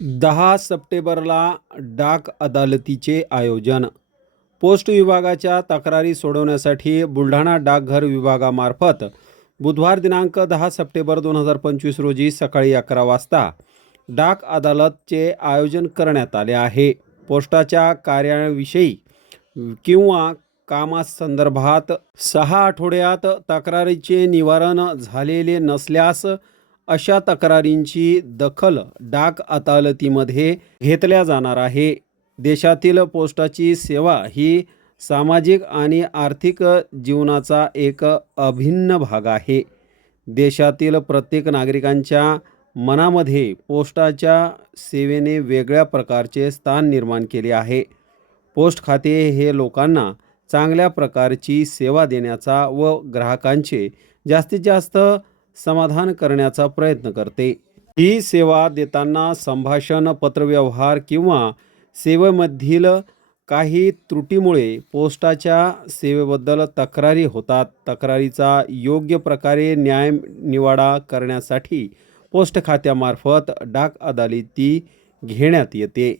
दहा सप्टेंबरला डाक अदालतीचे आयोजन. पोस्ट विभागाच्या तक्रारी सोडवण्यासाठी बुलढाणा डाकघर विभागामार्फत बुधवार दिनांक दहा सप्टेंबर दोन हजार पंचवीस रोजी सकाळी अकरा वाजता डाक अदालतचे आयोजन करण्यात आले आहे. पोस्टाच्या कार्याविषयी किंवा कामासंदर्भात सहा आठवड्यात तक्रारीचे निवारण झालेले नसल्यास अशा तक्रारींची दखल डाक अदालतीमध्ये घेतल्या जाणार आहे. देशातील पोस्टाची सेवा ही सामाजिक आणि आर्थिक जीवनाचा एक अभिन्न भाग आहे. देशातील प्रत्येक नागरिकांच्या मनामध्ये पोस्टाच्या सेवेने वेगळ्या प्रकारचे स्थान निर्माण केले आहे. पोस्ट खाते हे लोकांना चांगल्या प्रकारची सेवा देण्याचा व ग्राहकांचे जास्तीत जास्त समाधान करण्याचा प्रयत्न करते. ही सेवा देताना संभाषण पत्रव्यवहार किंवा सेवेमधील काही त्रुटीमुळे पोस्टाच्या सेवेबद्दल तक्रारी होतात. तक्रारीचा योग्य प्रकारे न्याय निवाडा करण्यासाठी पोस्ट खात्यामार्फत डाक अदालती घेण्यात येते.